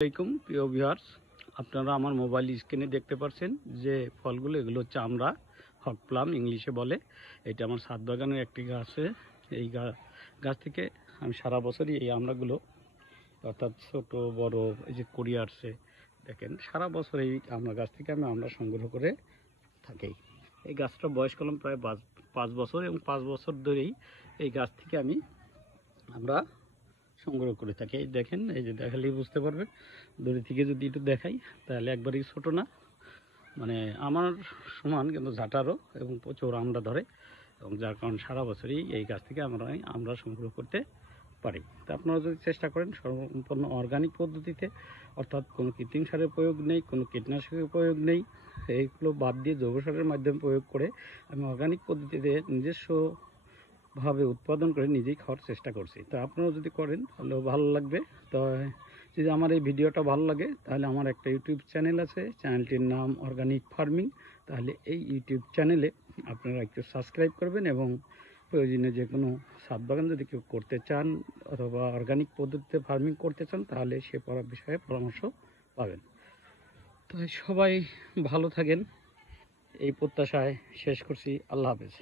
আসসালামাইকুম প্রিয় ভিউয়ার্স, আপনারা আমার মোবাইল স্ক্রিনে দেখতে পাচ্ছেন যে ফলগুলো, এগুলো হচ্ছে আমড়া, হক প্লাম ইংলিশে বলে। এটা আমার ছাদ বাগানের একটি গাছে। এই গাছ থেকে আমি সারা বছরই এই আমড়াগুলো, অর্থাৎ ছোট বড়, এই যে কুড়ি আসছে দেখেন, সারা বছর এই আমড়া গাছ থেকে আমি আমড়া সংগ্রহ করে থাকি। এই গাছটার বয়স কলম প্রায় 5 বছর, এবং 5 বছর ধরেই এই গাছ থেকে আমি আমরা সংগ্রহ করে থাকি। এই দেখেন, এই যে দেখালেই বুঝতে পারবেন, দূরে থেকে যদি একটু দেখাই তাহলে একবারই ছোট না, মানে আমার সমান কিন্তু ঝাঁটারও, এবং প্রচুর আমড়া ধরে, এবং যার কারণে সারা বছরই এই গাছ থেকে আমরা সংগ্রহ করতে পারি। তা আপনারা যদি চেষ্টা করেন সম্পূর্ণ অর্গানিক পদ্ধতিতে, অর্থাৎ কোনো কৃত্রিম সারের প্রয়োগ নেই, কোনো কীটনাশকের প্রয়োগ নেই, এইগুলো বাদ দিয়ে জৈব সারের মাধ্যমে প্রয়োগ করে আমি অর্গানিক পদ্ধতিতে নিজস্বভাবে উৎপাদন করে নিজেই খাওয়ার চেষ্টা করছি। তা আপনারা যদি করেন তাহলে ভালো লাগবে। তো যদি আমার এই ভিডিওটা ভালো লাগে তাহলে আমার একটা ইউটিউব চ্যানেল আছে, চ্যানেলটির নাম অর্গানিক ফার্মিং। তাহলে এই ইউটিউব চ্যানেলে আপনারা একটু সাবস্ক্রাইব করবেন, এবং প্রয়োজনে যে কোনো ছাদ বাগান যদি কেউ করতে চান অথবা অর্গানিক পদ্ধতিতে ফার্মিং করতে চান তাহলে সে বিষয়ে পরামর্শ পাবেন। তাই সবাই ভালো থাকেন, এই প্রত্যাশায় শেষ করছি। আল্লাহ হাফেজ।